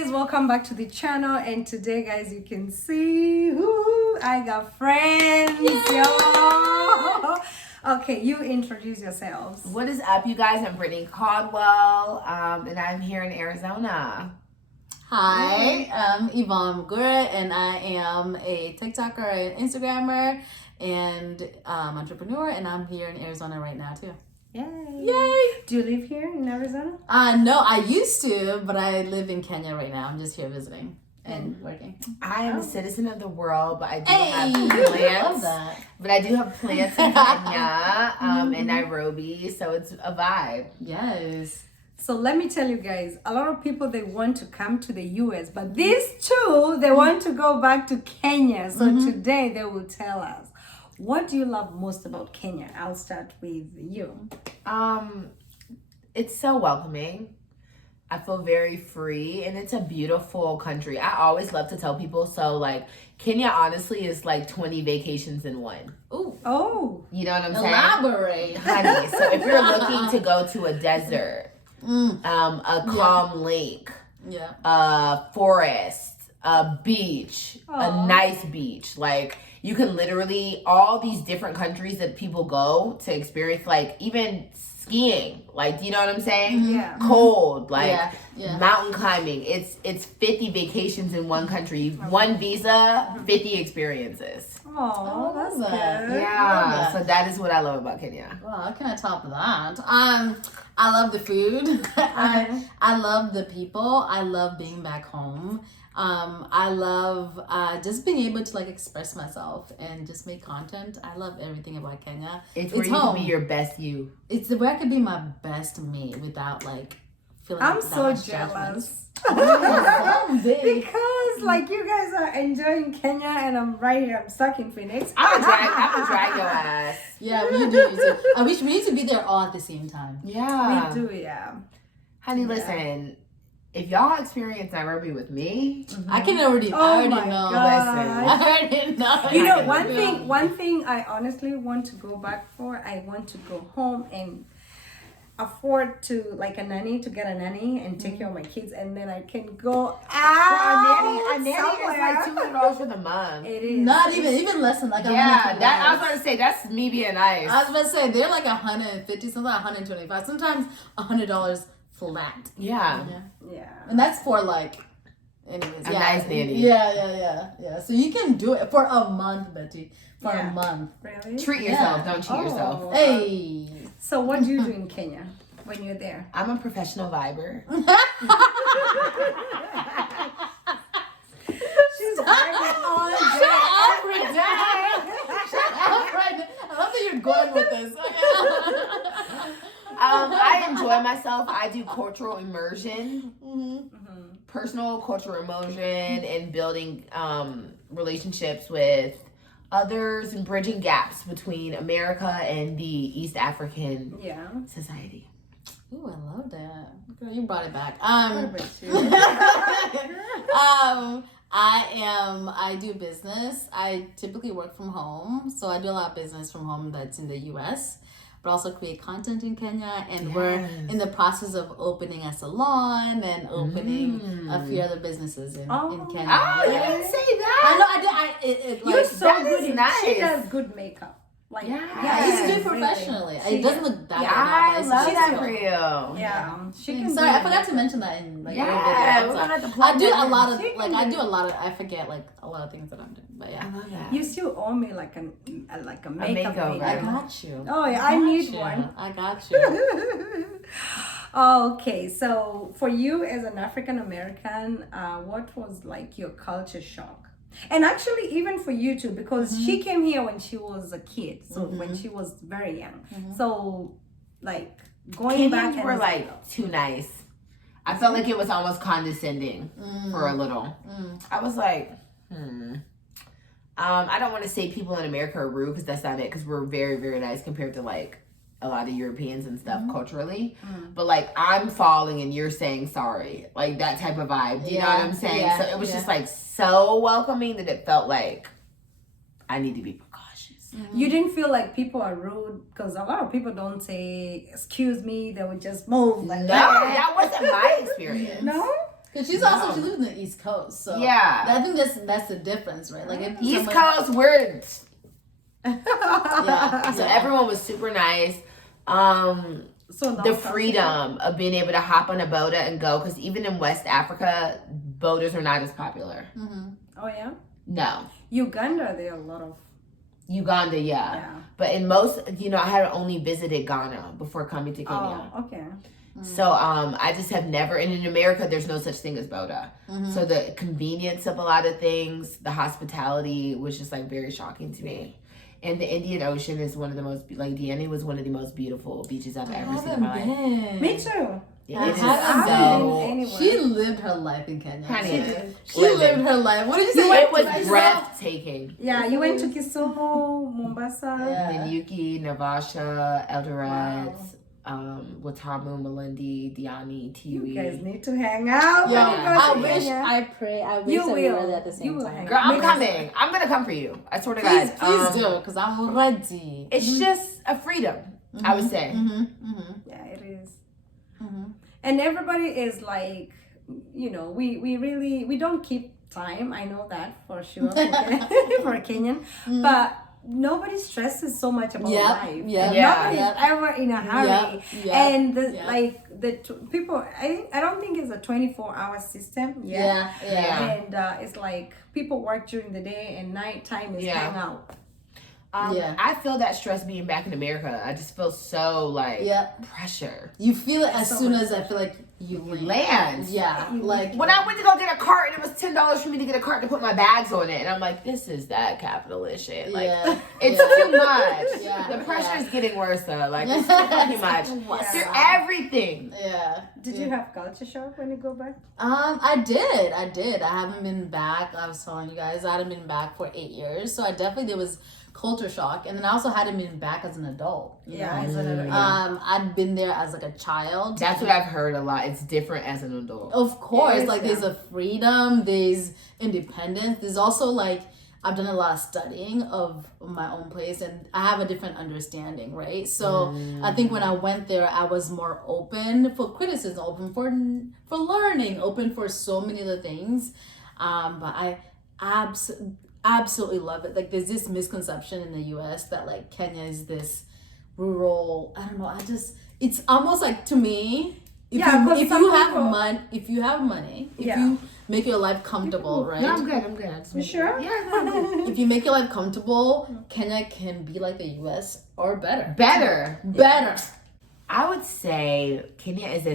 guys, welcome back to the channel. And today, guys, you can see I got friends. Yo. Okay, you introduce yourselves. What is up, you guys? I'm Brittany Caldwell, and I'm here in Arizona. Hi, I'm Yvonne Mugura, and I am a TikToker and Instagrammer and entrepreneur, and I'm here in Arizona right now too. Yay! Do you live here in Arizona? No, I used to, but I live in Kenya right now. I'm just here visiting and working. I am a citizen of the world, but I do Hey, have love plants. that. But I do have plants in Kenya, in Nairobi, so it's a vibe. Yes. So let me tell you guys, a lot of people, they want to come to the US, but these two, they want to go back to Kenya. So today they will tell us, what do you love most about Kenya? I'll start with you. It's so welcoming. I feel very free, and it's a beautiful country. I always love to tell people, so like Kenya honestly is like 20 vacations in one. Ooh. Oh. You know what I'm saying? Elaborate. Honey, so if you're looking to go to a desert, a calm lake, a forest, a beach, a nice beach, like you can literally, all these different countries that people go to experience, like even skiing, like, do you know what I'm saying? Yeah. Cold, like Yeah. mountain climbing. It's 50 vacations in one country, one visa, 50 experiences. Oh, that's love that. good. Yeah, so that is what I love about Kenya. Well, how can I top that? I love the food. I love the people. I love being back home. I love just being able to like express myself and just make content. I love everything about Kenya. It's where you home. can be your best you. It's where I could be my best me without like feeling. I'm that so much jealous. judgment. Because like you guys are enjoying Kenya and I'm right here, I'm stuck in Phoenix. I'm gonna drag your ass. Yeah, we do. I wish we need to be there all at the same time. Yeah. We do, yeah. Honey, listen. If y'all experience Nairobi with me, I can already. Oh I already my know. God. I already know. You know, Yeah. one thing I honestly want to go back for, I want to go home and afford to like a nanny, to get a nanny and take care of my kids, and then I can go out a nanny is like $200 for the month. It is. Not even less than like Yeah, $100. that I was gonna say that's me being nice. I was about to say they're like 150, sometimes 125, sometimes $100 flat. Yeah. Yeah. And that's for like, anyways, A nice nanny. Yeah. So you can do it for a month, Betty. For Yeah. a month. Really? Treat yourself, don't cheat yourself. Oh. Hey. So what do you do in Kenya when you're there? I'm a professional viber. She's vibing all Shut day. up, Renee. Shut up, Renee. I love that you're going with this. I enjoy myself. I do cultural immersion, personal cultural immersion, and building relationships with others and bridging gaps between America and the East African society. Ooh, I love that. Girl, you brought it back. What about you? I do business. I typically work from home. So I do a lot of business from home that's in the US, but also create content in Kenya. And we're in the process of opening a salon and opening a few other businesses in Kenya. Oh, you didn't say that. I know, I did. You're so that good. is nice. She does good makeup. Like I used to do it really. professionally. She It doesn't does. look that Yeah, bad. I but love it's that just for good. you. Yeah, she can. Sorry, do I forgot it. to mention that in like Yeah, every we're video. gonna have to I plug do that a in. lot of She can like do I do a lot of I forget like a lot of things that I'm doing, but I yeah. love that. You still owe me like a makeup makeover. video. I got you. Oh, yeah, I got need you. one. I got you. Okay, so for you as an African American, what was like your culture shock? And actually, even for you too, because she came here when she was a kid, so when she was very young. So, like going back Kenyans and were like too nice. I felt like it was almost condescending for a little. I was like, I don't want to say people in America are rude because that's not it. Because we're very, very nice compared to like a lot of Europeans and stuff culturally. But like I'm falling and you're saying sorry, like that type of vibe. Do you know what I'm saying? Yeah, So it was just like so welcoming that it felt like I need to be precautious. You didn't feel like people are rude because a lot of people don't say excuse me, they would just move like No, that. that wasn't my experience. No? Because she lives in the East Coast, so Yeah. I think that's the difference, right? Like if East someone- Coast, we're yeah, so everyone was super nice. So The freedom of being able to hop on a boat and go, because even in West Africa, boaters are not as popular. Oh yeah. No. Uganda, there are a lot of. Uganda, yeah. But in most, I had only visited Ghana before coming to Kenya. Oh, okay. So I just have never, and in America, there's no such thing as boda. So the convenience of a lot of things, the hospitality was just like very shocking to me. And the Indian Ocean is one of the most, like Diani was one of the most beautiful beaches I've ever seen in my life. Me too. Yeah, it's haven't so, been anywhere. She lived her life in Kenya. Honey, She lived her life. What did you say? it was breathtaking. Yeah, you went to Kisumu, Mombasa. Yeah. Nanyuki, Naivasha, Eldoret, Watamu, Malindi, Diani, Tiwi. You guys need to hang out. Yo, when you go I to wish, Kenya. I pray, I wish You that we were will. there at the You same will time. hang Girl, I'm Because- coming. I'm gonna come for you. I swear to Please, God. please do, because I'm ready. It's just a freedom, I would say. Yeah, it is. And everybody is like, we don't keep time. I know that for sure for a Kenyan, but nobody stresses so much about life. Yeah. Nobody's ever in a hurry. Yeah. And people, I don't think it's a 24-hour system. Yeah. And it's like people work during the day and nighttime is hang out. I feel that stress being back in America. I just feel so like pressure. You feel it as So soon much as I feel like you Land. Yeah, like When I went to go get a cart, and it was $10 for me to get a cart to put my bags on it, and I'm like, this is that capitalist shit. Like, it's too much. Yeah. The pressure is getting worse though. Like, it's too fucking much. They're everything. Yeah. Did you have culture shock when you go back? I did. I haven't been back. I was telling you guys, I hadn't been back for 8 years. So there was culture shock. And then I also hadn't been back as an adult. You know? As an I'd been there as like a child. That's what I've heard a lot. It's different as an adult. Of course. Yes, Like there's a freedom, there's independence. There's also like, I've done a lot of studying of my own place and I have a different understanding, right? So I think when I went there, I was more open for criticism, open for learning, open for so many other things. But I absolutely love it. Like there's this misconception in the US that like Kenya is this rural, I don't know, it's almost like to me, if you have money, if you make your life comfortable, right? No, I'm good. You sure? Yeah, no, I'm good. If you make your life comfortable, Kenya can be like the US or better. Better. I would say Kenya is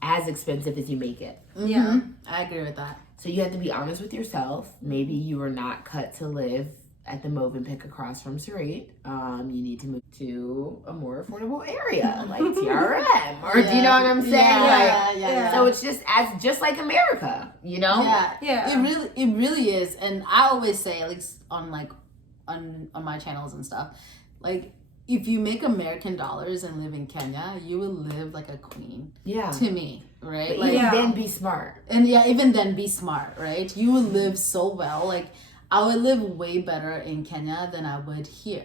as expensive as you make it. Yeah. I agree with that. So you have to be honest with yourself. Maybe you are not cut to live at the Movenpick across from Sarit. You need to move to a more affordable area like TRM, or do you know what I'm saying? So it's just like America, you know? Yeah. It really is. And I always say, at least on my channels and stuff, like if you make American dollars and live in Kenya, you will live like a queen. Yeah. To me, right? But even then, be smart. And even then, be smart, right? You will live so well. Like I would live way better in Kenya than I would here.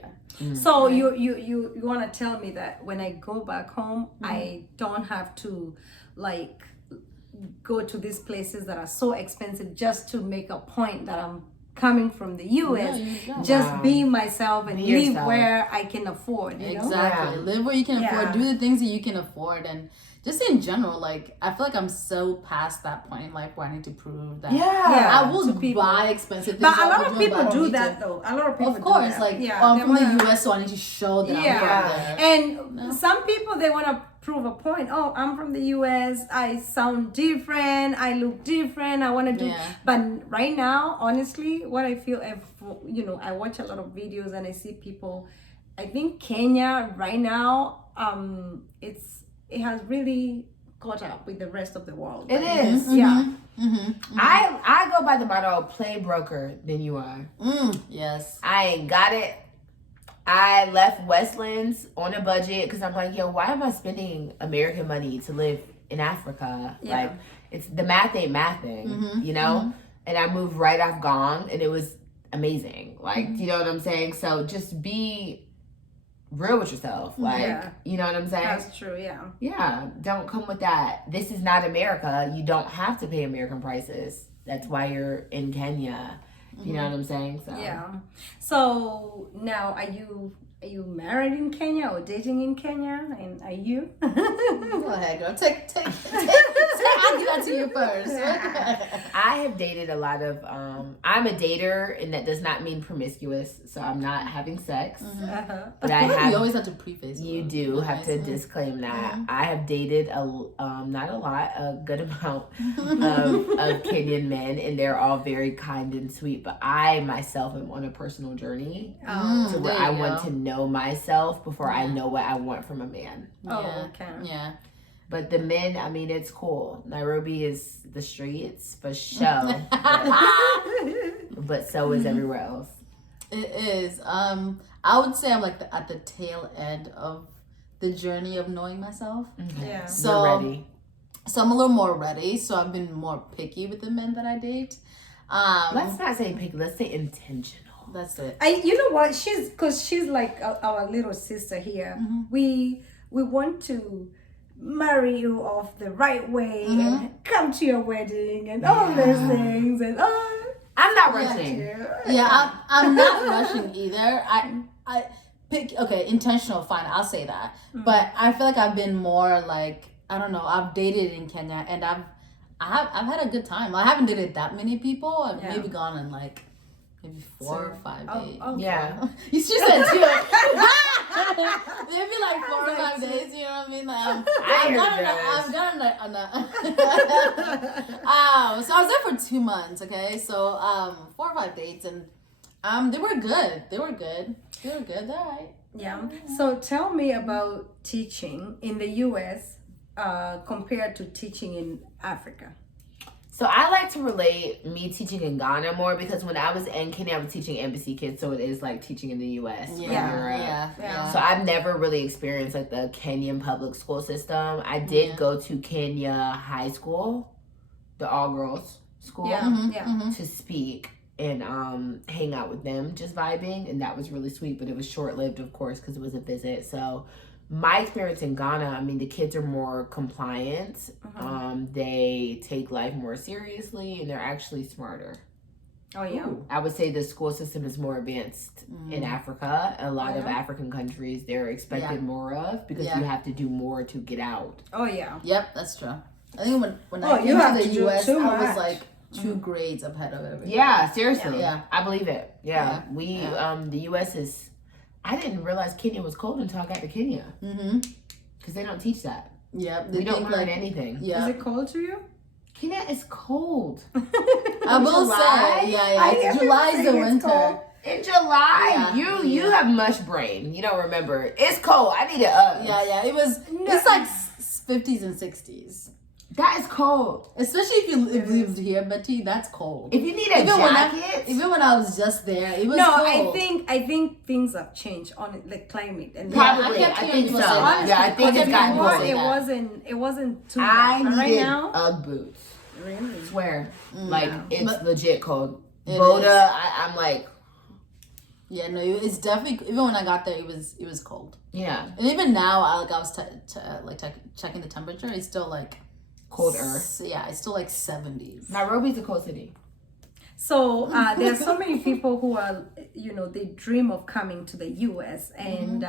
So you want to tell me that when I go back home, I don't have to like go to these places that are so expensive just to make a point that I'm coming from the US. Just be myself and live where I can afford. You know? Exactly. Live where you can afford. Do the things that you can afford, and just in general, like I feel like I'm so past that point in life where I need to prove that. I will buy expensive things. But a lot of people do that though. A lot of people of course, do that. like I'm from the US, so I need to show that I'm from there. And some people, they want to prove a point. Oh, I'm from the US. I sound different. I look different. I want to do. But right now, honestly, what I feel, I watch a lot of videos and I see people. I think Kenya right now, it has really caught up with the rest of the world. It is. I go by the motto, play broker than you are. Yes. I ain't got it. I left Westlands on a budget because I'm like, yo, why am I spending American money to live in Africa? Like, it's the math ain't mathing, you know? And I moved right off Gong and it was amazing. Like, you know what I'm saying? So just be real with yourself. Like, Yeah. you know what I'm saying? That's true. Yeah. Yeah, don't come with that. This is not America. You don't have to pay American prices. That's why you're in Kenya. You know what I'm saying? So Yeah. So now, are you married in Kenya or dating in Kenya? And are you? Go ahead, girl. Take. I'll give that to you first. I have dated a lot of. I'm a dater, and that does not mean promiscuous. So I'm not having sex. Uh-huh. But I You have. always have to preface. You do have to disclaim that. I have dated not a lot, a good amount of Kenyan men, and they're all very kind and sweet. But I myself am on a personal journey to where I want to know myself before I know what I want from a man. Oh, okay. Yeah. But the men, I mean, it's cool. Nairobi is the streets for show, but so is everywhere else. It is. I would say I'm like at the tail end of the journey of knowing myself. Yeah. So You're ready. So I'm a little more ready. So I've been more picky with the men that I date. Let's not say picky. Let's say intentional. That's it. You know what? She's like our little sister here. We want to marry you off the right way and come to your wedding and all those things and I'm not rushing. Yeah, I'm not rushing either. I pick intentional. Fine, I'll say that. But I feel like I've been more like, I don't know. I've dated in Kenya and I've had a good time. I haven't dated that many people. I've maybe gone on like maybe 4 or 5 days. Oh, Yeah. You should said 2. Maybe like 4 or 5 days. You know what I mean? Like, I've gotten on a so I was there for 2 months. Okay, so 4 or 5 dates and they were good. They're all right. Yeah. So tell me about teaching in the U.S. Compared to teaching in Africa. So I like to relate me teaching in Ghana more because when I was in Kenya, I was teaching embassy kids, so it is like teaching in the U.S. or Europe. Yeah. So I've never really experienced like the Kenyan public school system. I did go to Kenya high school, the all girls school, to speak and hang out with them, just vibing, and that was really sweet. But it was short lived, of course, because it was a visit. So my experience in Ghana, I mean, the kids are more compliant. They take life more seriously, and they're actually smarter. Oh, yeah. I would say the school system is more advanced in Africa. A lot of African countries, they're expected more of because you have to do more to get out. Oh, yeah. Yep, that's true. I think when I came to the US, I was much. like 2 grades ahead of everything. Yeah, seriously. Yeah. I believe it. Yeah. The U.S. is... I didn't realize Kenya was cold until I got to Kenya. Because they don't teach that. Yep. We don't learn anything. Yeah. Is it cold to you? Kenya is cold. I will say, July is the winter. Cold. In July, you have mush brain. You don't remember. It's cold. I need a Yeah. It's like 50s and 60s. That is cold. Especially if you lived here, Betty, that's cold. If you need a jacket. Even when I was just there, it was no, cold. I think things have changed on the climate and Probably, I think so. Yeah, I think it's gotten cold. It wasn't too I bad. needed Right now, Ugg boots. really? Swear, like it's legit cold. It Boda, I'm like, yeah, no, it's definitely. Even when I got there, it was cold. yeah, And even now, I was checking the temperature. It's still like colder. It's still like 70s. Nairobi's a cold city. So there are so many people who are, they dream of coming to the U.S. And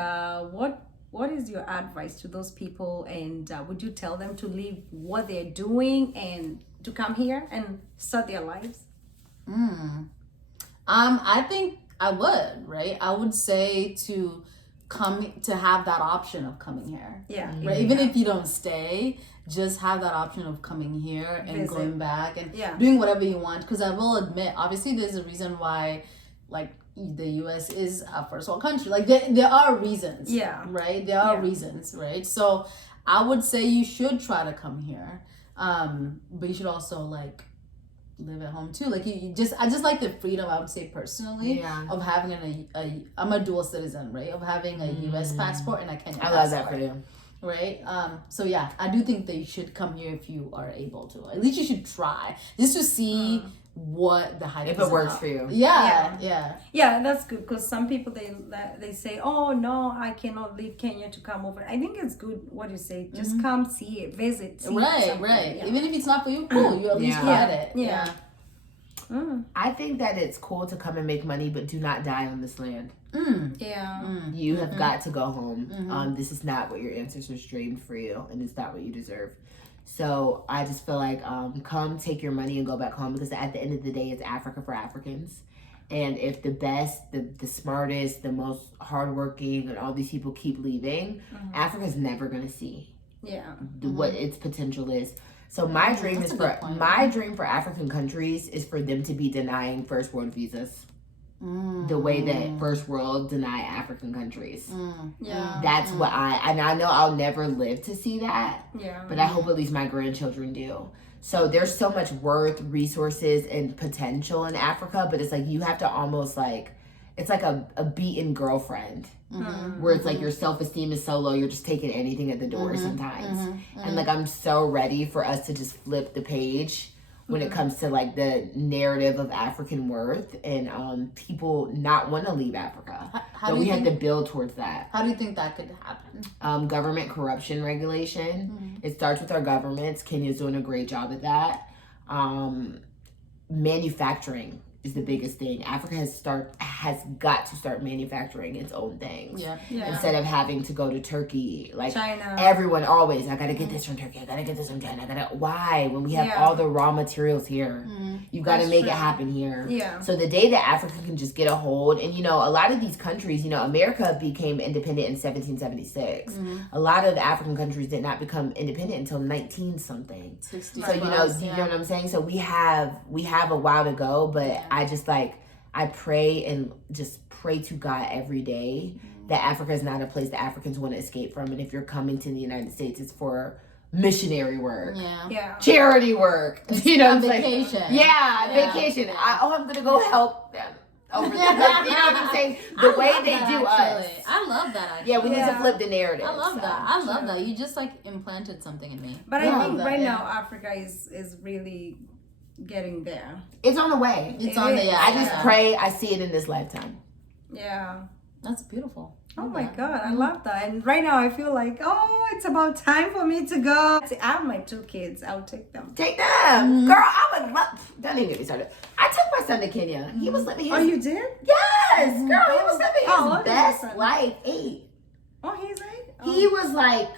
what is your advice to those people? And would you tell them to leave what they're doing and to come here and start their lives? I think I would, right? I would say to have that option of coming here. Yeah. Right? Even if you don't stay, just have that option of coming here and going back and doing whatever you want. Because I will admit, obviously, there's a reason why, like, the U.S. is a first world country. Like, there are reasons. Yeah. Right? There are reasons, right? So I would say you should try to come here. But you should also, like, live at home too. Like I just like the freedom, I would say personally, of having I'm a dual citizen, right? Of having a U.S. passport and a Kenyan passport. I love that for you. Right? So yeah, I do think that you should come here if you are able to. At least you should try. Just to see what the hike If is it works about. for you. Yeah. That's good because some people they say, oh no, I cannot leave Kenya to come over. I think it's good what you say, just come see it, visit, see Right. Yeah. Even if it's not for you, cool. You at least tried it. Yeah. I think that it's cool to come and make money, but do not die on this land. You have got to go home. This is not what your ancestors dreamed for you, and it's not what you deserve. So I just feel like come take your money and go back home, because at the end of the day, it's Africa for Africans. And if the best, the smartest, the most hardworking, and all these people keep leaving, Africa's never gonna see what its potential is. So my dream is for African countries is for them to be denying first world visas. The way that first world deny African countries. That's what I know I'll never live to see that. But I hope at least my grandchildren do. So there's so much worth, resources, and potential in Africa, but it's like you have to almost like, it's like a beaten girlfriend. Where it's like your self-esteem is so low, you're just taking anything at the door sometimes. And like I'm so ready for us to just flip the page when it comes to like the narrative of African worth, and people not want to leave Africa. But we have to build towards that. How do you think that could happen? Government corruption regulation. It starts with our governments. Kenya's doing a great job at that. Manufacturing is the biggest thing. Africa has got to start manufacturing its own things. Instead of having to go to Turkey, like China. Everyone always, I gotta get this from Turkey, I gotta get this from China, why? When we have all the raw materials here, you gotta make it happen here. So the day that Africa can just get a hold, and a lot of these countries, America became independent in 1776. A lot of the African countries did not become independent until 19 something. 60. So you know what I'm saying? So we have a while to go, but I just I pray and just pray to God every day that Africa is not a place that Africans want to escape from. And if you're coming to the United States, it's for missionary work, charity work, vacation. Vacation. I'm gonna go help them over there. You know what I'm saying? The way they do us. I love that. Actually. Yeah, we need to flip the narrative. I love that. I love that. You just implanted something in me. But I think right now Africa is really getting there. It's on the way. I just pray I see it in this lifetime. That's beautiful. Oh my God, I love that. And right now I feel like, it's about time for me to go. I have my 2 kids. I'll take them. Take them. Girl, I would love... Don't even get me started. I took my son to Kenya. He was living his... Oh, you did? Yes! Girl, he was living his best life. 8. Oh, he's 8? He was like...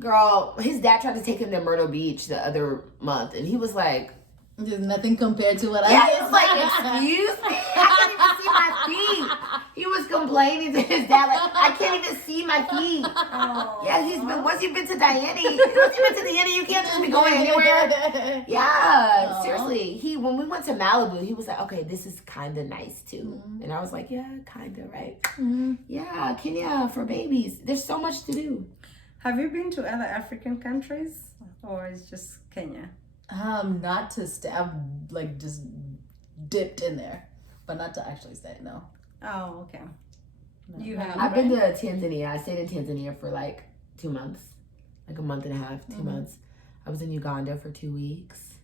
Girl, his dad tried to take him to Myrtle Beach the other month. And he was like... There's nothing compared to what I did. It's like, excuse me? I can't even see my feet. He was complaining to his dad, like, I can't even see my feet. Yeah, once you've been to Diana, you can't just be going anywhere. Yeah, seriously. When we went to Malibu, he was like, okay, this is kind of nice too. And I was like, yeah, kind of, right? Yeah, Kenya for babies. There's so much to do. Have you been to other African countries, or is just Kenya? Not to stay. I've just dipped in there, but not to actually stay. No. Oh, okay. No. You have. I've been to Tanzania. I stayed in Tanzania for 2 months, a month and a half, 2 months. I was in Uganda for 2 weeks,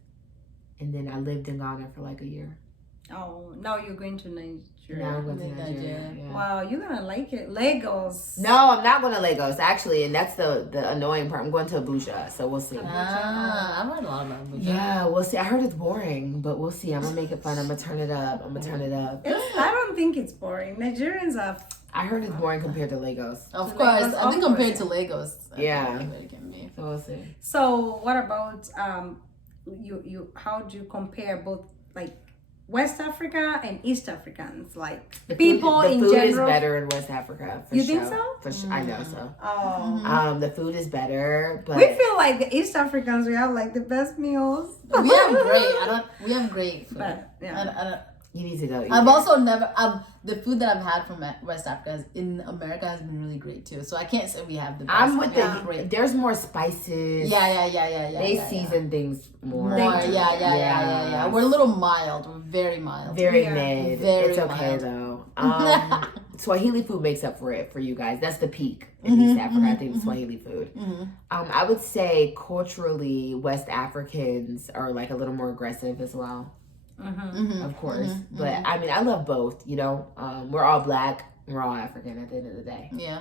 and then I lived in Ghana for a year. Oh, now you're going to Nigeria. Now I'm going to Nigeria. Yeah. Wow, you're gonna like it. Lagos. No, I'm not going to Lagos actually, and that's the annoying part. I'm going to Abuja, so we'll see. I've heard a lot about Abuja. Yeah, we'll see. I heard it's boring, but we'll see. I'm gonna make it fun. I'm gonna turn it up. I don't think it's boring. Nigerians are. I heard it's boring compared to Lagos. Of course, I think compared to Lagos. Yeah. It can be. So we'll see. So what about you? How do you compare both West Africa and East Africans, the people in general? The food is better in West Africa. You think so? For sure, I know so. Oh. The food is better, but we feel like the East Africans, we have the best meals. We have great food. But, yeah. You need to go. I've also never. The food that I've had from West Africa in America has been really great too. So I can't say we have the best. I'm with there's more spices. Yeah. They season things more. Yeah. We're a little mild. We're very mild. Very mid. Very it's okay mild. though. Swahili food makes up for it for you guys. That's the peak in East Africa. I think Swahili food. I would say culturally, West Africans are a little more aggressive as well. of course. But I mean, I love both. You know, we're all black. We're all African at the end of the day. Yeah.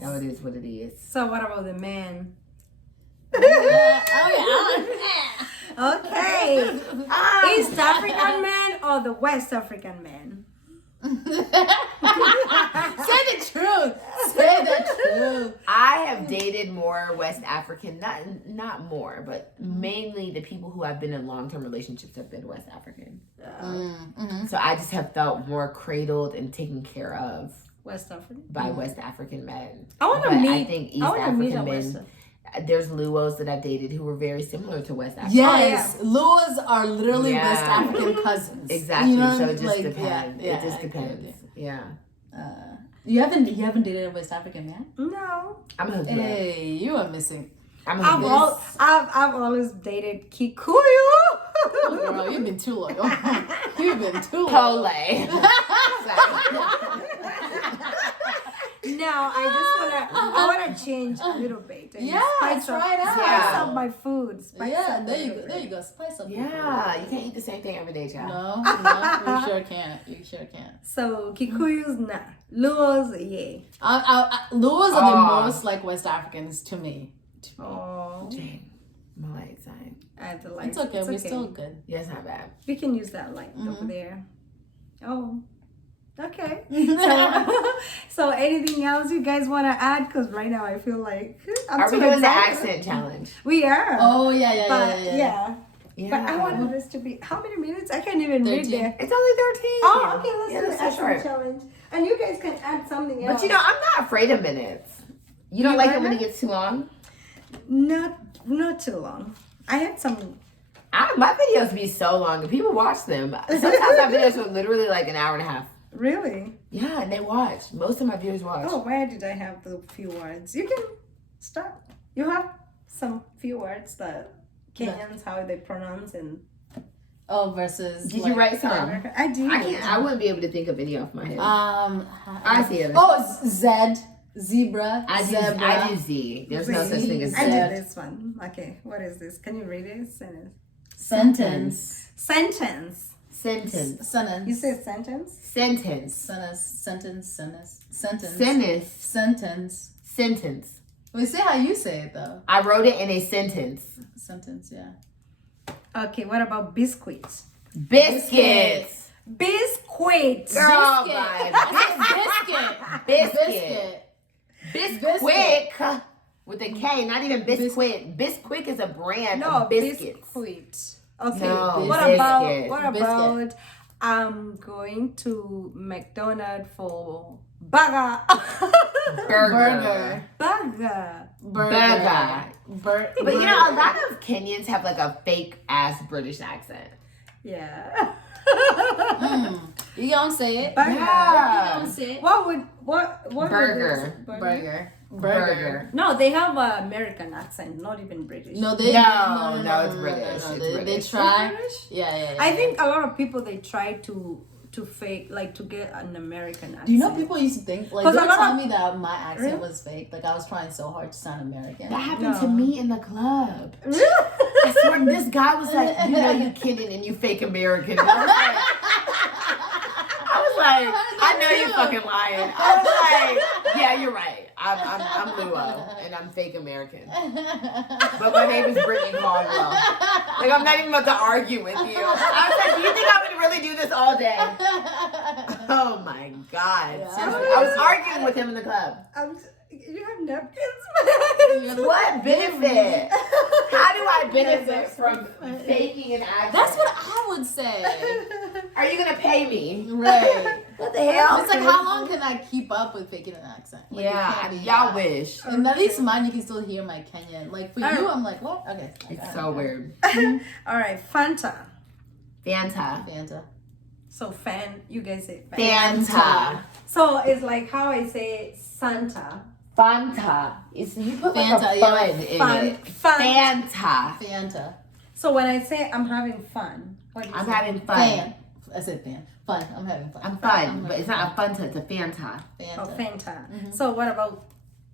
So it is what it is. So what about the man? Okay. East African man or the West African man? Say the truth. Say the truth. I have dated more West African, not more, but mainly the people who have been in long-term relationships have been West African. So I just have felt more cradled and taken care of West African by West African men. I want to But meet. I think East I want to meet a African West. men. There's Luos that I've dated who were very similar to West African. Yes, Luas are literally Yeah. West African cousins. Exactly. You know So what I it mean? just Like, depends. yeah, It just I agree with depends. Yeah. You haven't dated a West African man? No. I'm a hookup. Hey, you are missing. I'm a I've hookup. I've always dated Kikuyu. Girl, you've been too loyal. You've been too loyal. Pole. No, I wanna change a little bit. And Yeah, spice up, try it out. spice up my food. Spice Yeah, up there a you little go. There bit. you go. Spice up. Yeah, you can't eat the same thing every day, child. No, you sure can't. You sure can't. So Kikuyus, nah. Luos, yeah. Luas are the most like West Africans to me. Oh, Dang. My light sign. I have to like. It's okay. We're still good. Yeah, it's not bad. We can use that light over there. Oh, okay. So anything else you guys want to add? Because right now I feel like I'm Are we too doing the excited. accent challenge? We are. Oh yeah. But yeah. Yeah. But I wanted this to be how many minutes? I can't even read 13. there. It's only 13. Oh, okay. Let's Yeah, do the that's so accent short. challenge, and you guys can add something else. But you know, I'm not afraid of minutes. You don't You like are it when it not? gets too long? Not too long. I had some. My videos be so long and people watch them. Sometimes my videos are literally like an hour and a half. Really? Yeah, and they watch. Most of my viewers watch. Oh, where did I have the few words? You can start. You have some few words that Kenyans how they pronounce and. Oh, versus. Did you write some? I did. I wouldn't be able to think of any off my head. I see it. Oh, Zed, zebra, I zebra. do Z. There's no such thing as I Z. did this one. Okay, what is this? Can you read it? Sentence. Sentence. Sentence. Sentence. Sentence. You say sentence? Sentence. Sentence. Sentence. Sentence. Sentence. Sentence. Sentence. Sentence. We say how you say it though. I wrote it in a sentence. Sentence. Yeah. Okay, what about biscuits? Biscuits. Biscuits. Girl, Biscuit. bye. Biscuit. Biscuit. Bisquick. With a K, not even Bisquick. Bisquick is a brand No, of biscuits. biscuit. Okay. No, what biscuit. about what Biscuit. about I'm going to McDonald's for burger. Burger. Burger. Burger. But you know, a lot of Kenyans have like a fake ass British accent. Yeah. You gonna say it? Burger. You Yeah. gonna say it? What would Burger. this- Burger. Burger. No, they have an American accent, not even British. No, they No, it's British. no, It's they British. try. British? Yeah. I think a lot of people they try to fake like to get an American accent. Do you know people used to think like 'Cause they a were lot telling of- me that my accent Really? was fake. Like I was trying so hard to sound American. That happened No. to me in the club. Really? I swear, this guy was like, "You know, you kidding and you fake American." And I was like, I know you fucking lying. I was like, yeah, you're right. I'm Luo and I'm fake American. But my name is Brittany Caldwell. Like, I'm not even about to argue with you. I was like, do you think I would really do this all day? Oh my God. Yeah. Seriously, I was arguing with him in the club. You have napkins. What benefit? How do I benefit from faking an accent? That's what I would say. Are you gonna pay me? Right. What the hell? It's like how long can I keep up with faking an accent? Like, it Yeah, can't be y'all that. wish. And at least mine, you can still hear my Kenyan. Like for you, I'm like, what? Okay. It's so weird. All right, Fanta. Fanta. Fanta. So you guys say Fanta. So it's like how I say Santa. Fanta. It's you put like Fanta, a yeah. fun in Fun. it. Fun. Fanta. Fanta. So when I say I'm having fun, what do you I'm say? having fun. Fan. I said fan. Fun. I'm having fun. I'm fun, but it's not a Fanta. It's a Fanta. Fanta. Oh, Fanta. So what about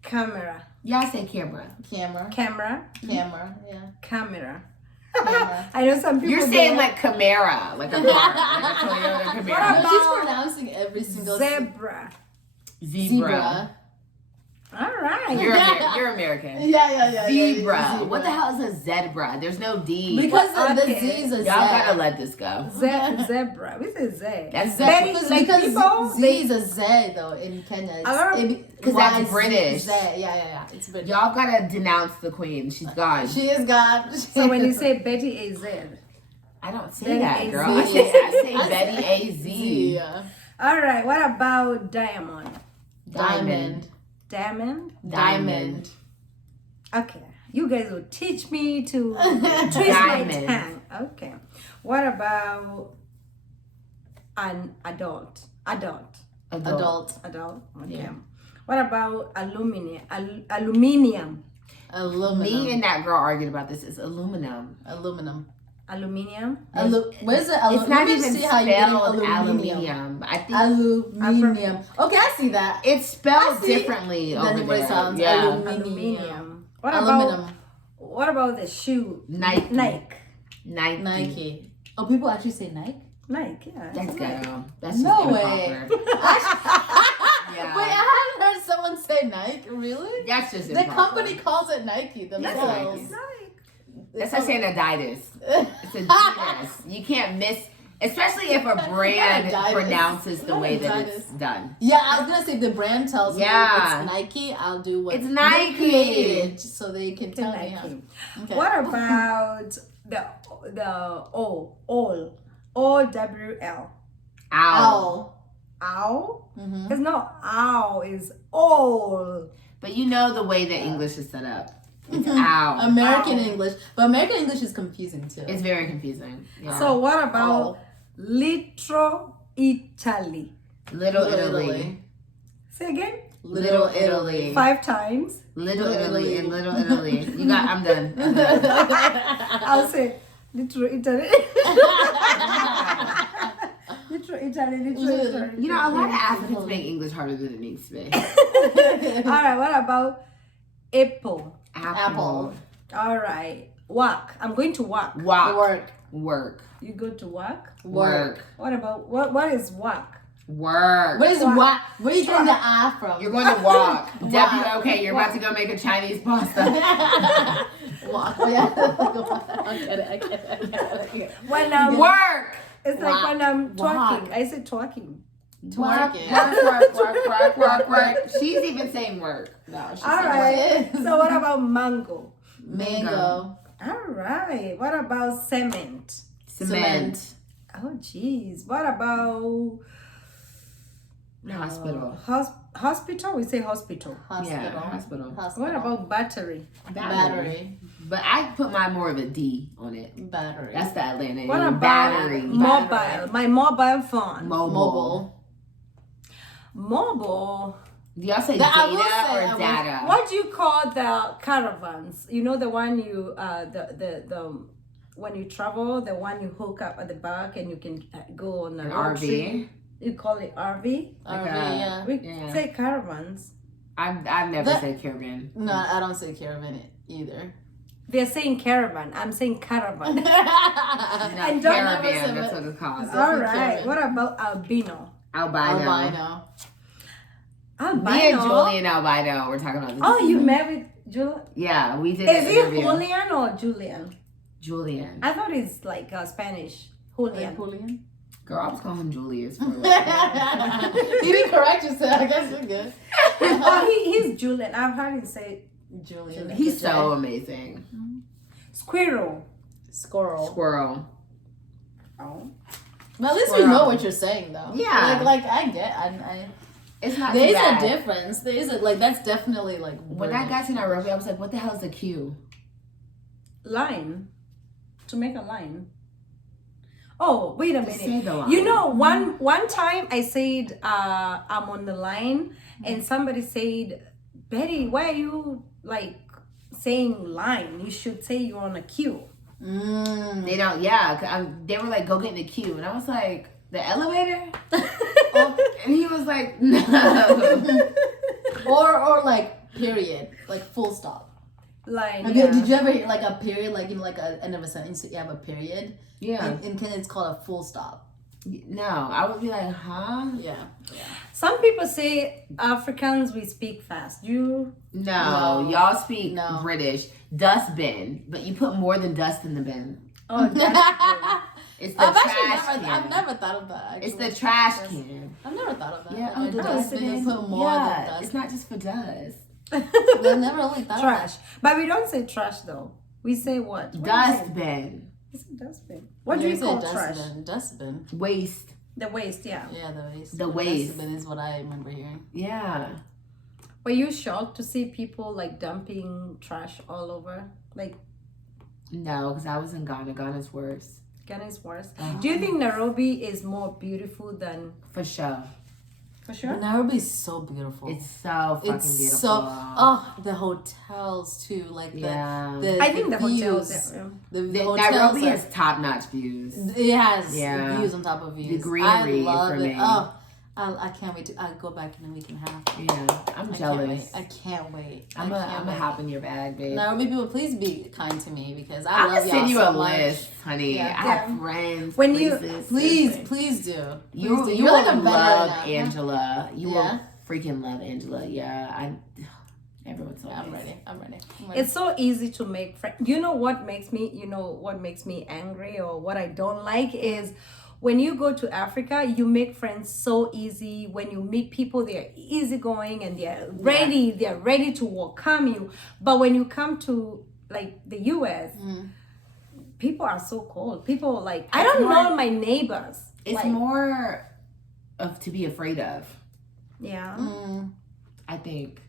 camera? Yeah, I say camera. Camera. Camera. Camera. Yeah. Camera. I know some people. You're saying like Camara, like a car, like a Toyota Camara. No, she's pronouncing every single zebra. Zebra. All right. You're American. Yeah. Zebra. What the hell is a zebra? There's no D. Because the Okay. Z is a Z. Y'all gotta let this go. Zebra. This is Z. That's Betty, zebra. like because people, Z is a Z though in Kenya. Because that's British. Z. Yeah. It's British. Y'all gotta denounce the queen. She's gone. She is God. So when you say Betty A Z. I don't say Betty that, A. girl. Z. I say Betty A Z. Yeah. All right. What about diamond? Diamond. Diamond. Okay. You guys will teach me to twist my Diamond. tongue. Okay. What about an adult? Adult. Okay. Yeah. What about aluminium? Me and that girl argued about this. It's aluminum. Aluminum. Aluminium? Where's the It's not even see how you get spelled aluminium. aluminium. I think Aluminium. Okay, I see that. it's spelled I see. differently Then over what it there. sounds. Yeah. Aluminium. Aluminum. What about the shoe? Nike. Nike. Oh, people actually say Nike? Nike, yeah. That's Nike. ghetto. That's No just way. improper. Yeah. Wait, I haven't heard someone say Nike. Really? That's just The improper. company calls it Nike themselves. Nike. Nike. That's like saying Adidas. It's Adidas. You can't miss, especially if a brand Adidas. pronounces the Not way that Adidas. it's done. Yeah, I was gonna say if the brand tells Yeah. me it's Nike, I'll do what It's they Nike. created so they can tell me how. Nike. Okay. What about the all OWL? Owl. Owl? Mm-hmm. It's not owl, it's all. But you know the way that English is set up. It's owl. American Owl. English, but American English is confusing too. It's very confusing. Yeah. So what about Owl. Little Italy? Little Italy. Say again? Little Italy. 5 times. Little Italy and Italy. Little Italy. You got. I'm done. I'm done. I'll say Little Italy. Little Italy. You know, a lot of Africans make English harder than it needs to be. All right, what about apple? Apple. All right, work. I'm going to work. Walk. Work. Work. You go to work? Work. What about, what is work? Work. What is Walk. what? Where are you getting the I from? You're going to walk. Walk. Debbie, okay, you're about to go make a Chinese pasta. Walk. Oh, yeah. I get it. When Work. it's like Walk. when I'm talking. Walk. I say talking. Twerking. Work. She's even saying work. No, she's All saying right. work. So what about mango? Mango. All right. What about cement? Cement. Oh, geez. What about Hospital. Hospital? We say hospital. Hospital. Yeah, hospital. What about battery? battery? But I put mine more of a D on it. Battery. That's the Atlanta. What about battery? mobile? My mobile phone. Mobile. Mobile. Do y'all say That I will data say, I or will- data? What do you call the caravans? You know the one you the when you travel, the one you hook up at the back and you can go on a An road RV? trip. You call it RV. RV, Like yeah. We Yeah. say caravans. I've never That- said caravan. No, I don't say caravan either. They're saying caravan. I'm saying caravan. Not And don't caravan. ever That's say what it's called. All right. caravan. What about albino? Albino. Albino. Albino. Me and Julian Albino were talking about this. Oh, you married Julian? Yeah, we did Is an it interview. Julian or Julian? Julian. I thought it's like Spanish. Julian. Julian. Girl, I was calling him Julius for a while. You didn't correct yourself. I guess you're good. Oh, he's Julian. I've heard him say Julian. He's so amazing. squirrel. Squirrel. Squirrel. Oh. But at least we know what you're saying, though. Yeah. Like I get. I It's not there too is bad. a difference. There is a like. That's definitely like. When I got to Nairobi, I was like, what the hell is a Q? Line. To make a line. Oh, wait a Just say minute. the line. You know, one time I said I'm on the line and somebody said, Betty, why are you like saying line? You should say you're on a queue. They don't, yeah. They were like, go get in the queue. And I was like, the elevator? And he was like, no. or like period, like full stop. Like, Did you ever hear like a period, like in like a end of a sentence, you have a period? Yeah. In Kenya, it's called a full stop. No, I would be like, huh? Yeah. some people say Africans we speak fast. No, No. y'all speak No. British. Dustbin, but you put more than dust in the bin. Oh, that's It's the I've trash can. never thought of that. Actually. It's the trash can. I've never thought of that. Yeah, Like, the dustbin, put more than dust. It's not just for dust. I've never really thought trash. of But we don't say trash though. We say what? Dustbin. It's a dustbin. that. What do you say call trash? Dustbin. Waste. The waste, yeah. Yeah, the waste. The waste. Dustbin is what I remember hearing. Yeah. Were you shocked to see people like dumping trash all over? Like, No, because I was in Ghana. Ghana's worse. Ghana is worse. Oh. Do you think Nairobi is more beautiful than? For sure. For sure. Nairobi is so beautiful. It's so fucking It's beautiful. the hotels too, like Yeah. the I think the views. hotels. Yeah. The hotels Nairobi are- has top-notch views. It has Yeah. views on top of views. The greenery I love for it. me. Oh, I can't wait to. I'll go back in a week and a half. Yeah, I'm jealous. I can't wait. I'm gonna hop in your bag, babe. Nairobi people, please be kind to me because I I'm love gonna send you y'all a so much. list, honey. Yeah. I have friends. When you- places, Please, listen. please do. You Please do. you You're like a will veteran love now. Angela. You Yeah. will freaking love Angela. Yeah, everyone's so I'm nice. ready. I'm ready. It's so easy to make friends. You know what makes me angry or what I don't like is when you go to Africa, you make friends so easy. When you meet people, they're easygoing and they're ready to welcome you. But when you come to like the US, people are so cold. People like I don't know my neighbors. It's Like, more of to be afraid of. yeah. I think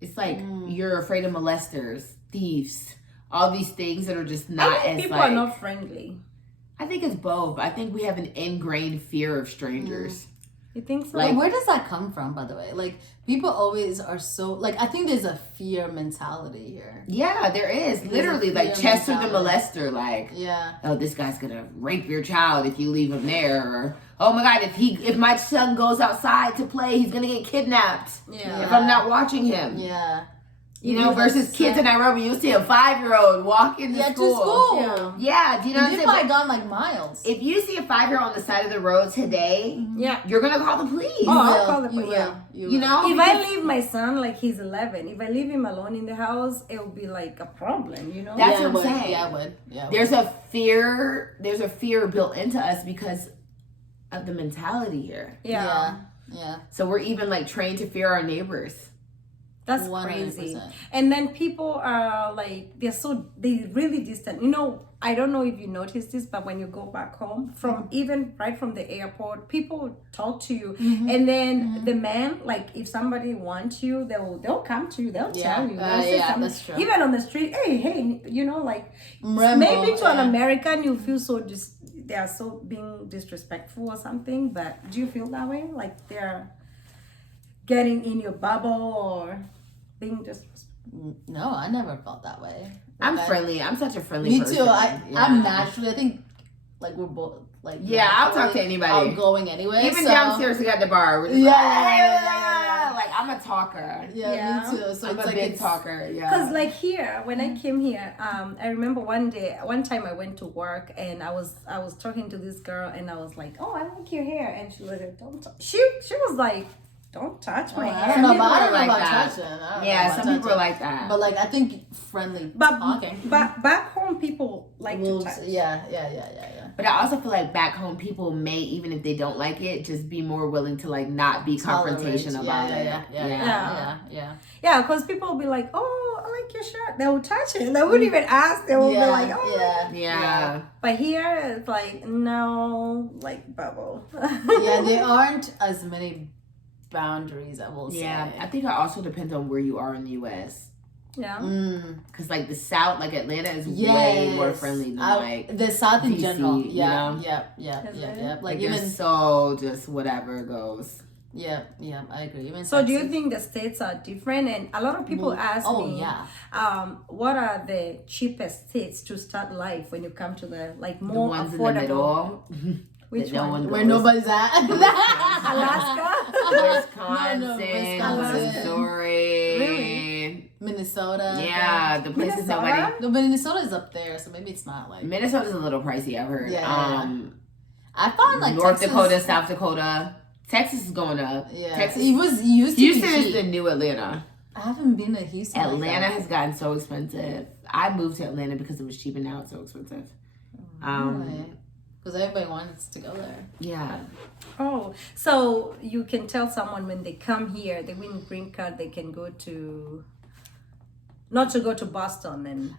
it's like you're afraid of molesters, thieves, all these things that are just I not think as people like. are not friendly. I think it's both. I think we have an ingrained fear of strangers. You think so? Like, where does that come from, by the way? Like, people always are so, like, I think there's a fear mentality here. Yeah, there is. There's Literally, a like fear Chester the mentality. molester, like, Yeah. oh, this guy's gonna rape your child if you leave him there, or oh my god, if my son goes outside to play, he's gonna get kidnapped. Yeah. If I'm not watching him. Yeah. You know, versus kids in Nairobi, you see a 5-year-old walking to school. To school. Yeah. Yeah, do you know what I'm They've saying? probably But gone like miles. if you see a 5-year-old on the side of the road today, Yeah. you're gonna call the police. Oh, I'll call the You police. will. Yeah. You know? If I leave my son like he's 11, if I leave him alone in the house, it will be like a problem, you know? That's yeah, what I'm I would. saying. Yeah, I would. Yeah, I would. There's a fear built into us because of the mentality here. Yeah. Yeah. So we're even like trained to fear our neighbors. That's 100%. crazy. And then people are like, they're really distant. You know, I don't know if you noticed this, but when you go back home, from even right from the airport, people talk to you. And then the man, like if somebody wants you, they'll come to you, they'll tell you. They'll say yeah, something. that's true. Even on the street, hey, you know, like Rambo, maybe to an yeah. American you feel so they are so being disrespectful or something, but do you feel that way? Like they're getting in your bubble or being disrespectful? No, I never felt that way. I'm Like, friendly. I'm such a friendly Me person. too. Yeah. I'm naturally. I think like we're both like. Yeah, I'll talk to naturally anybody. Outgoing anyway. Even so, downstairs at the bar. We're just Yeah, like, yeah. Like I'm a talker. Yeah, Yeah. me too. So I'm it's a like big it's, talker. Yeah. Because like here, when I came here, I remember one time I went to work and I was talking to this girl and I was like, oh, I like your hair, and she was like, don't. She was like, don't touch my I hair. don't know Some about, I people don't know are about like that. touching. I don't know Yeah, about some people touching. are like that. But like I think friendly But talking. back home, people like Rules, to touch. yeah. But I also feel like back home people may, even if they don't like it, just be more willing to like not be confrontational about it. Yeah. Yeah, because people will be like, oh, I like your shirt. They will touch it. They wouldn't even ask. They will be like, oh. Yeah. But here, it's like, no, like bubble. Yeah, there aren't as many boundaries, I will say. Yeah. I think it also depends on where you are in the U.S. Yeah. Because like the South, like Atlanta is way more friendly than like the South in DC, general. you know? Yeah. like even it's so just whatever goes. yeah, I agree. Even So do you Texas. think the states are different? And a lot of people ask me, what are the cheapest states to start life when you come to the like The more ones affordable? in the middle. Which that no one? one where goes. nobody's at? Alaska? Wisconsin, Wisconsin. Missouri. Really? Minnesota. Yeah, the places Minnesota? nobody. No, but Minnesota is up there, so maybe it's not like. Minnesota's a little pricey, I've heard. Yeah. I found like North Texas, Dakota, South Dakota. Texas is going up. Yeah, Texas. it used to Houston be is cheap. the new Atlanta. I haven't been to Houston. Atlanta has gotten so expensive. I moved to Atlanta because it was cheap, and now it's so expensive. Because everybody wants to go there. Yeah. Oh, so you can tell someone when they come here, they win green card, they can go to, not to go to Boston and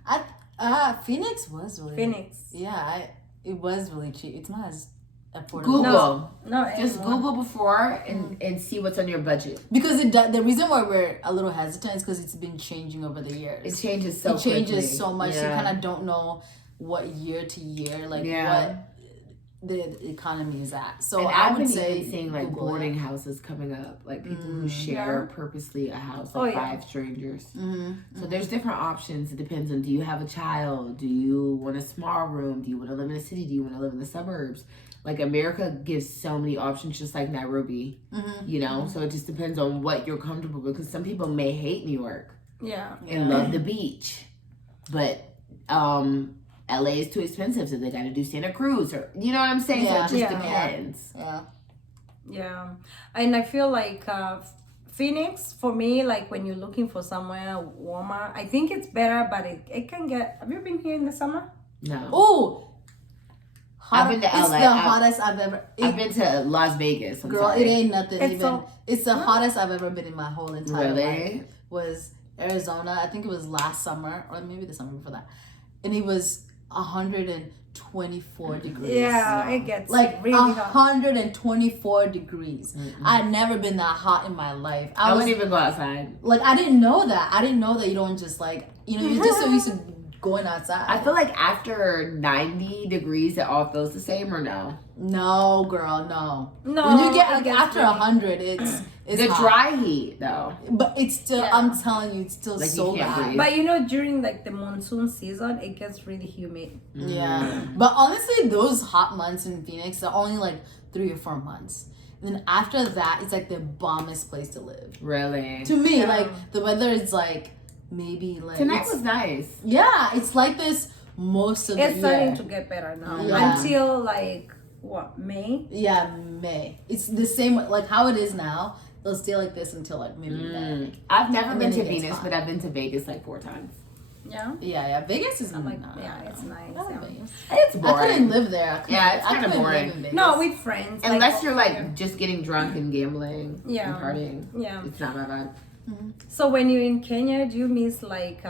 Phoenix was really Phoenix. Yeah, it was really cheap. It's not as affordable. Google. No, Just anymore. Google before and see what's on your budget. Because the reason why we're a little hesitant is because it's been changing over the years. It changes so It changes quickly. so much. Yeah. You kind of don't know what year to year, like what the economy is at. So And I I've would been say even seeing like Google boarding it. houses coming up, like people who share purposely a house, like Oh, yeah. 5 strangers. Mm-hmm. So there's different options. It depends on, do you have a child? Do you want a small room? Do you want to live in a city? Do you want to live in the suburbs? Like America gives so many options, just like Nairobi, you know? So it just depends on what you're comfortable with, because some people may hate New York Yeah. and love the beach, but LA is too expensive, so they got to do Santa Cruz, or you know what I'm saying? Yeah. So it just Yeah. depends. Yeah. Yeah. And I feel like Phoenix, for me, like when you're looking for somewhere warmer, I think it's better, but it can get, have you been here in the summer? No. Oh, I've been to It's LA. the hottest I've ever. I've been to Las Vegas. I'm Girl, sorry. it ain't nothing It's even. so- It's the hottest I've ever been in my whole entire Really? life. Was Arizona. I think it was last summer or maybe the summer before that, and it was 124 degrees. Yeah, it gets Like really hot. 124 degrees. I'd never been that hot in my life. I wouldn't even go outside. Like I didn't know that. I didn't know that you don't just like you're just so used to going outside. I feel like after 90 degrees, it all feels the same, or no? No, girl, no. No, When you get it like gets after really- 100, it's The hot. dry heat, though. But it's still, Yeah. I'm telling you, it's still Like, you so can't bad. breathe. But you know, during like the monsoon season, it gets really humid. Yeah. But honestly, those hot months in Phoenix are only like 3 or 4 months. And then after that, it's like the bombest place to live. Really? To me, Yeah. like the weather is like maybe like Tonight it's- was nice. yeah, it's like this most of It's the starting year. to get better now. Yeah. Until like what, May? Yeah, May. It's the same like how it is now. It'll stay like this until like maybe May. I've never And been then to it gets Venus, hot. but I've been to Vegas like 4 times. Yeah. Yeah. Vegas is Like, nice. yeah, it's nice. I love yeah. Vegas. It's I boring. couldn't live there. Yeah, it's I kinda couldn't boring. live in Vegas. No, with friends. Unless you're yeah. like just getting drunk and gambling Yeah. and partying. Yeah. It's not my vibe. So when you're in Kenya, do you miss like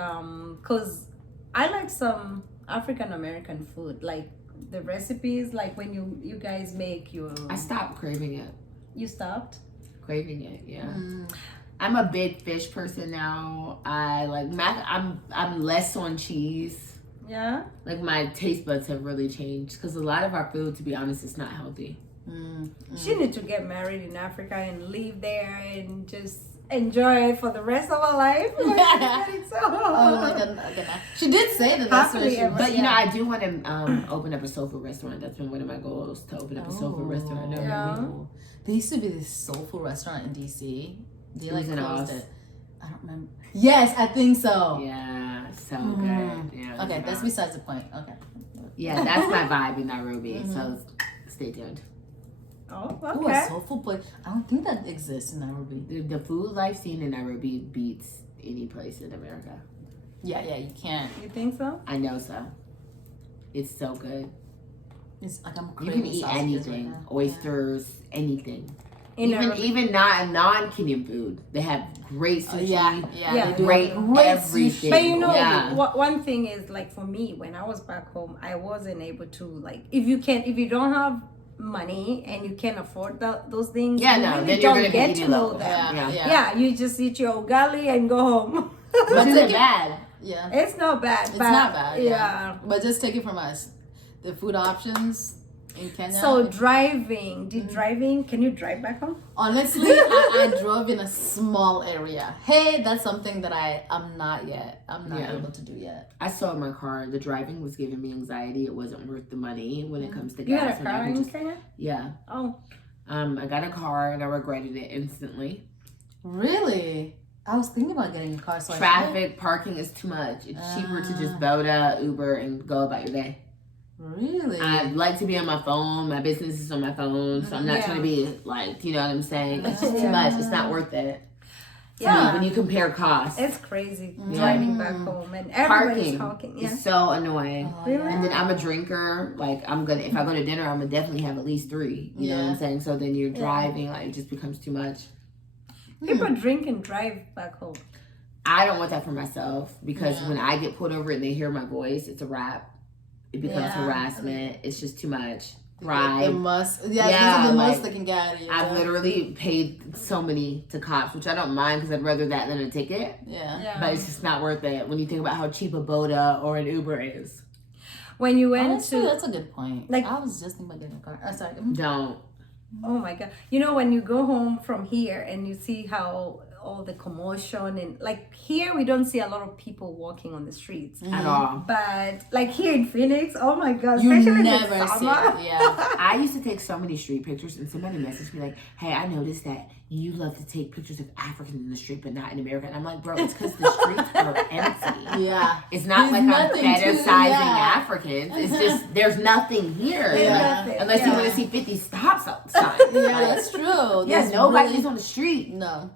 cause I like some African American food, like the recipes, like when you guys make your I stopped craving it. you stopped? Craving it, yeah. I'm a big fish person now. I like I'm less on cheese. Yeah. Like my taste buds have really changed because a lot of our food, to be honest, is not healthy. She need to get married in Africa and live there and just enjoy it for the rest of her life. Oh, she did say that that's what Happily she ever- But you know, Yeah. I do want to open up a soul food restaurant. That's been one of my goals, to open up a soul food restaurant. No, Yeah. no. There used to be this soul food restaurant in DC. They It like was in closed Oz. it. I don't remember. Yes, I think so. Yeah, so good. Yeah, Okay, that's besides the point. Okay. yeah, that's my vibe in Nairobi. So stay tuned. Oh, Ooh, okay. a soul food place. I don't think that exists in Nairobi. The food I've seen in Nairobi beats any place in America. Yeah, you can't. You think so? I know so. It's so good. It's like I'm You craving can eat sausages anything, right now. oysters, anything. In Even Nairobi. even not non-Kenyan food. They have great sushi. Yeah, Yeah. they do Great have great everything. sushi. But you know, Yeah. one thing is like for me, when I was back home, I wasn't able to like if you don't have money and you can't afford those things, Yeah, you no, really then you're don't gonna be get eating to know local. them. Yeah. Yeah, you just eat your ugali and go home. But take it's it- bad. Yeah. It's not bad. It's but, not bad. Yeah. But just take it from us. The food options in Kenya. So driving, can you drive back home? honestly, I drove in a small area. Hey, that's something that I'm not yet. I'm not Yeah. able to do yet. I saw in my car the driving was giving me anxiety. It wasn't worth the money when it comes to You gas. had a and I car can in just- Kenya? yeah. Oh, I got a car and I regretted it instantly. Really? I was thinking about getting a car. So Traffic, parking is too much. It's cheaper to just Boda, Uber, and go about your day. Really? I like to be on my phone. My business is on my phone, so I'm not trying to be like, you know what I'm saying? It's just too much. It's not worth it. Yeah. When you compare costs. It's crazy driving back home and everybody's talking. Yeah. It's so annoying. Really? And then I'm a drinker. Like if I go to dinner, I'm gonna definitely have at least 3. You know what I'm saying? So then you're driving, like it just becomes too much. People drink and drive back home. I don't want that for myself because when I get pulled over and they hear my voice, it's a wrap. It becomes harassment. It's just too much. Right. The most they can get out of you. I've literally paid so many to cops, which I don't mind because I'd rather that than a ticket. Yeah. But it's just not worth it when you think about how cheap a Boda or an Uber is. When you went Honestly, that's a good point. like I was just thinking about getting a car. Sorry. Don't. Oh my god. You know, when you go home from here and you see how all the commotion and like here we don't see a lot of people walking on the streets At all. but like here in Phoenix, oh my god, You especially never in the see summer. it. Yeah. I used to take so many street pictures and somebody messaged me like, hey, I noticed that you love to take pictures of Africans in the street but not in America. And I'm like, bro, it's because the streets are empty. Yeah. It's not There's like I'm nothing fetishizing Africans. It's just there's nothing here. Yeah. Unless you want to see 50 stop signs. Yeah, that's true. Yeah, There's nobody's really- on the street. No.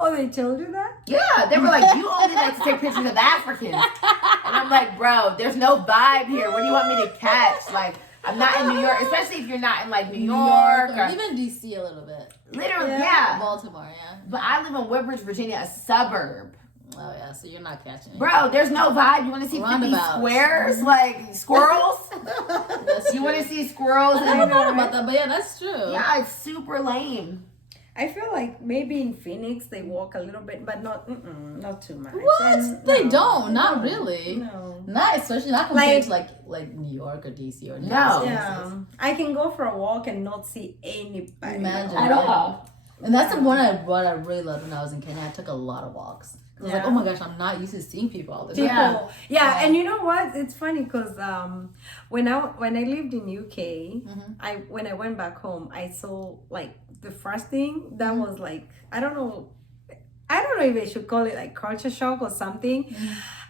Oh, they told you that? Yeah, they were like, you only like to take pictures of Africans. And I'm like, bro, there's no vibe here. What do you want me to catch? Like, I'm not in New York, especially if you're not in like New York or even DC a little bit. literally, yeah. Baltimore, yeah. But I live in Woodbridge, Virginia, a suburb. Oh yeah, so you're not catching it. Bro, there's no vibe. You want to see 50 Roundabouts. squares? Like squirrels? That's You true. want to see squirrels? I never thought about that, but yeah, that's true. Yeah, it's super lame. I feel like maybe in Phoenix they walk a little bit, but not too much. What? And They no, don't. Not really. No. Not especially not compared to like New York or DC or No. Yeah, I can go for a walk and not see anybody Imagine. At all. And that's the what I really loved when I was in Kenya. I took a lot of walks. I was like, oh my gosh, I'm not used to seeing people all the time. People, yeah, and you know what? It's funny because when I lived in UK, when I went back home, I saw like the first thing that was like I don't know if I should call it like culture shock or something.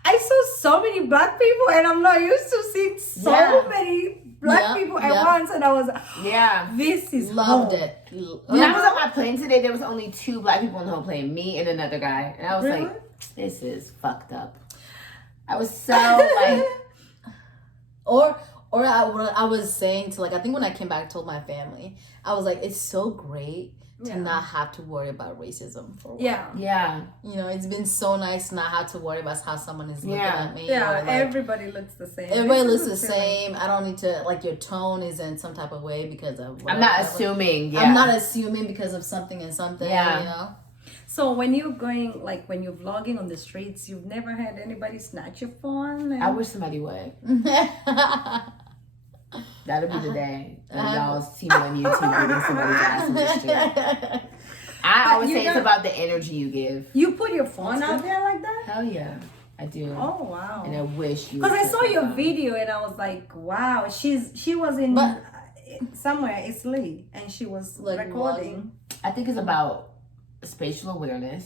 I saw so many black people, and I'm not used to seeing so many black people at once, and I was this is Loved home. it. When I was on my plane today, there was only 2 black people on the whole plane, me and another guy. And I was like, this is fucked up. I was so like... Or what I was saying to like, I think when I came back, I told my family, I was like, it's so great to not have to worry about racism for a while. Yeah. You know, it's been so nice to not have to worry about how someone is looking at me. Yeah, or, like, everybody looks the same. everybody looks the same. I don't need to, like, your tone is in some type of way because of whatever. I'm not assuming. I'm not assuming because of something and something, you know? So when you're when you're vlogging on the streets, you've never had anybody snatch your phone? I wish somebody would. That'll be the day. Y'all see me on YouTube getting somebody's ass in the street. I always say it's about the energy you give. You put your phone out there like that? Hell yeah, I do. Oh wow! And I wish you. Because I saw your video and I was like, wow, she was in somewhere, Italy, and she was Like recording. I think it's about spatial awareness.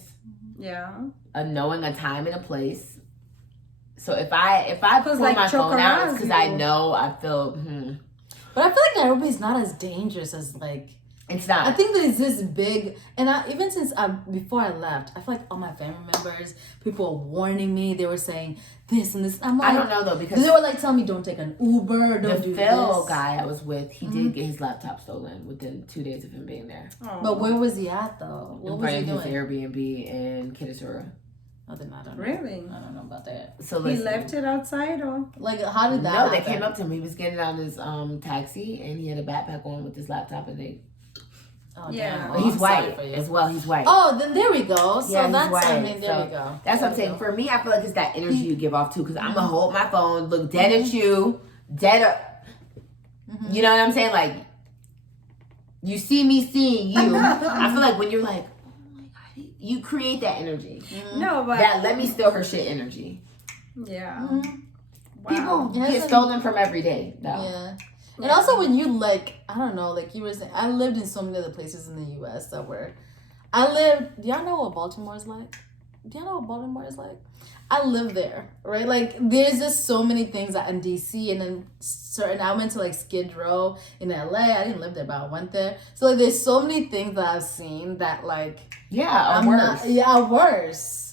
Yeah. Knowing a time and a place. So if I pull like my phone out, it's because I Chocorazzi. know I feel. But I feel like Nairobi is not as dangerous as like. It's not. I think there's this big, and even since before I left, I feel like all my family members, people were warning me. They were saying this and this. I'm like, I don't know though because they were like telling me don't take an Uber, don't do Phil this. guy I was with, he did get his laptop stolen within 2 days of him being there. Oh. But where was he at though? What In was front he of his doing? Airbnb in Kitasura. Oh, then I don't know. Really? I don't know about that. So He listen, left it outside, or Like, how did that? No, they happen? came up to him. He was getting out of his taxi and he had a backpack on with his laptop and they. Oh, Yeah. damn. But Oh, he's I'm sorry white for you. as well. He's white. Oh, then there we go. So Yeah, he's that's, I white. mean, there So we go. That's what I'm saying. For me, I feel like it's that energy you give off too. Because I'm gonna hold my phone, look dead at you, dead up. You know what I'm saying? Like, you see me seeing you. I feel like when you're like, oh my god, you create that energy. no, but That let me steal her shit energy. yeah. Wow. People Yeah, get so- stolen from every day, though. Yeah. And also when you like, I don't know, like you were saying, I lived in so many other places in the U.S. that were, Do y'all know what Baltimore is like? Do y'all know what Baltimore is like? I live there, right? Like, there's just so many things in DC, and then I went to like Skid Row in LA. I didn't live there, but I went there. So like, there's so many things that I've seen that like, are worse. Are worse.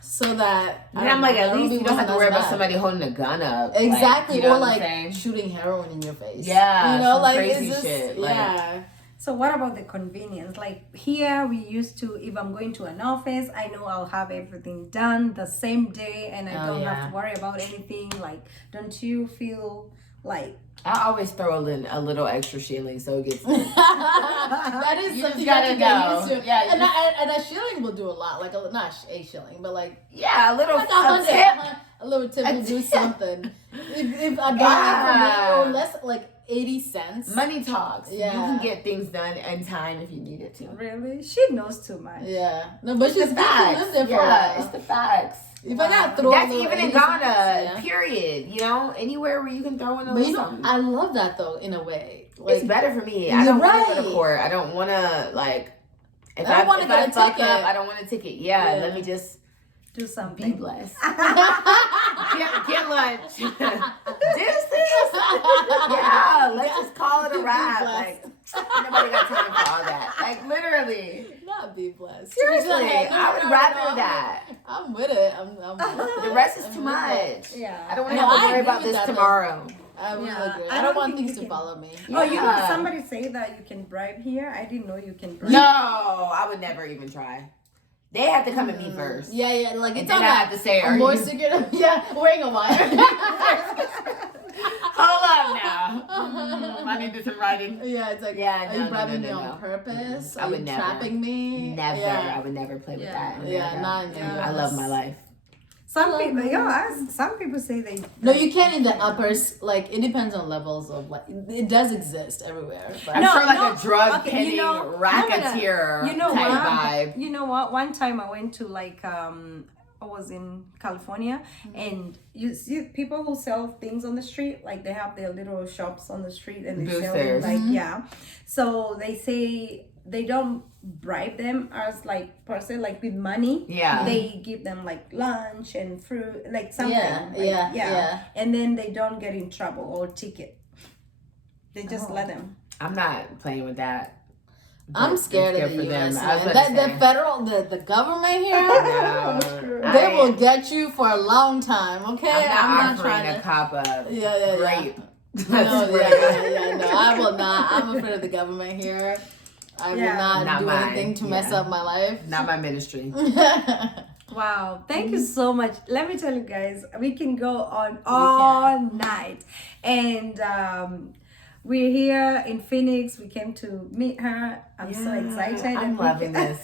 So that I'm like, at least you don't have to worry about somebody holding a gun up. Exactly, like, you know or like shooting heroin in your face. Yeah, you know, like crazy it's just, shit. Yeah. So what about the convenience? Like here, we used to, if I'm going to an office, I know I'll have everything done the same day, and I don't have to worry about anything. Like, don't you feel like? I always throw in a little extra shilling so it gets. That is something you gotta get used to. Yeah, and a shilling will do a lot. Like not a shilling, but like a little like a little tip will do something. If I don't or less, like 80 cents. Money talks. Yeah. You can get things done in time if you need it to. Really? She knows too much. Yeah. No, but she's the facts. Live there for a while. It's the facts. If I got throw that's even in Ghana, cents, period. You know, anywhere where you can throw in a little something. I love that though, in a way. Like, it's better for me. I don't want to go to court. I don't want to like. If I fuck up, I don't want a ticket. Yeah, let me just do something. Be blessed. get lunch. Deuces. Yeah, let's just call it a wrap. Like, nobody got time for all that. Like, literally. Not be blessed. Seriously, I would rather that. I'm with it. I'm with the rest is too much. Yeah. I don't want to have to worry about this tomorrow. I really agree. I don't want things to follow me. Oh, you know, somebody say that you can bribe here. I didn't know you can bribe. No, I would never even try. They have to come at me first. Yeah, like it's on. I have to say, are more you secret? Yeah, wearing a wire. Hold up now. I need this in writing. Yeah, it's like, are you bribing me on purpose? Are you trapping me? Never. Yeah. I would never play with that. I love my life. Some people say they. No, you can't in the uppers. Like, it depends on levels of like. It does exist everywhere. But I'm sure like a drug penning racketeer type vibe. You know what? One time I went to like I was in California, and you see people who sell things on the street. Like they have their little shops on the street, and they sell them, like So they say they don't bribe them as like person like with money. Yeah. They give them like lunch and fruit, like something. Yeah. And then they don't get in trouble or ticket. They just let them. I'm not playing with that. I'm scared of the US, the government here, they will get you for a long time, okay? I'm not trying to cop up. Rape. No, I will not. I'm afraid of the government here. I will not do anything to mess up my life. Not my ministry. Wow, thank you so much. Let me tell you guys, we can go on all night. And we're here in Phoenix. We came to meet her. I'm so excited. I'm loving this.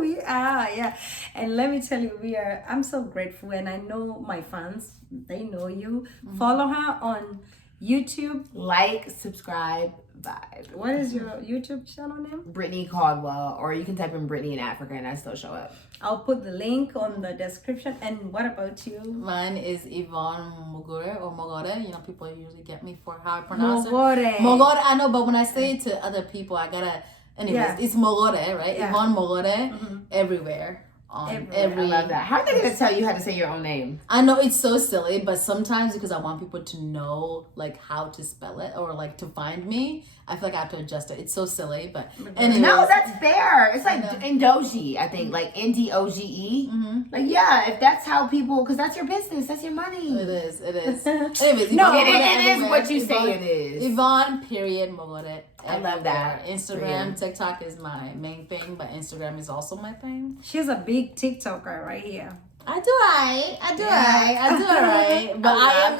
We are, And let me tell you, I'm so grateful. And I know my fans, they know you. Follow her on YouTube. Like, subscribe, vibe. What is your YouTube channel name? Brittany Caldwell. Or you can type in Brittany in Africa and I still show up. I'll put the link on the description. And what about you? Mine is Yvonne Mogore or Mogore. You know, people usually get me for how I pronounce it. Mogore. I know, but when I say it to other people, I gotta. Anyways, it's Mogore, right? Yeah. Yvonne Mogore, everywhere. I love that. How are they gonna tell you how to say your own name? I know it's so silly, but sometimes because I want people to know like how to spell it or like to find me, I feel like I have to adjust it. It's so silly, but anyways, no, that's fair. It's like Ndoge, I think, like Ndoge. Like if that's how people, because that's your business, that's your money. It is. Anyways, it is what you say it is. Yvonne period Mogore. I love that. Instagram, TikTok is my main thing, but Instagram is also my thing. She's a big TikToker right here. I do alright. But I'm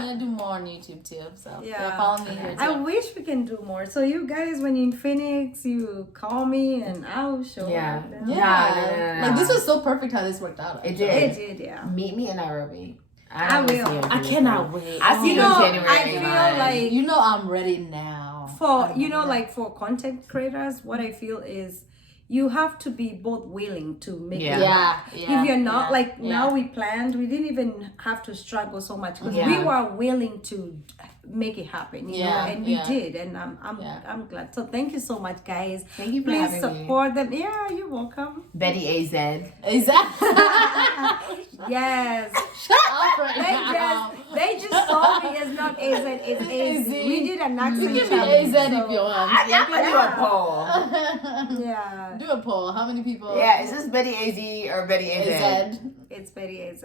gonna do more on YouTube too. So follow me here too. I wish we can do more. So you guys, when you're in Phoenix, you call me and I'll show up. Like this was so perfect how this worked out. It did. Meet me in Nairobi. I will. I cannot wait. I see you in January. I feel like I'm ready now. For content creators, what I feel is you have to be both willing to make it work. If you're not now we planned, we didn't even have to struggle so much because we were willing to make it happen, you Yeah, know, and we yeah. did, and Yeah. I'm glad. So thank you so much, guys. Thank you for Please having me. support them. Yeah, you're welcome. Betty AZ. Exactly. Yes. Shut up right now. They just told me it's not AZ, it's AZ. We did an accent You can be challenge, AZ so- if you want. I can do a Yeah. poll. Yeah, Do a poll. How many people? Yeah, is this Betty AZ or Betty AZ? AZ. it's Betty AZ.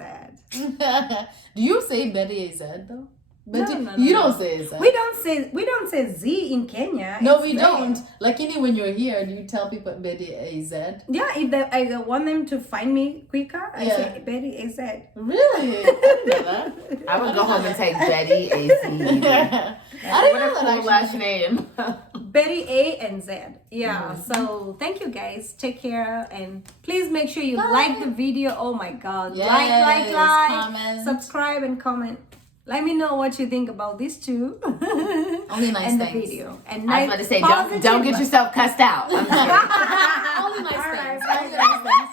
Do you say Betty AZ though? But No, no, you no. don't say AZ. We don't say Z in Kenya. No, It's we Z. don't. Like even when you're here, do you tell people Betty AZ? Yeah, if I want them to find me quicker, I Yeah. say Betty AZ. Really? I didn't know that. I would go home and take Betty AZ. I didn't What know a that cool actually. last name. Betty A and Z. Yeah. So thank you guys. Take care and please make sure you like the video. Oh my God. Yes, Like. comment. Subscribe and comment. Let me know what you think about these two. Only nice and the things. video. And I was about to say, don't get yourself cussed out. I'm kidding. Only nice All right, things. bye, Only nice things.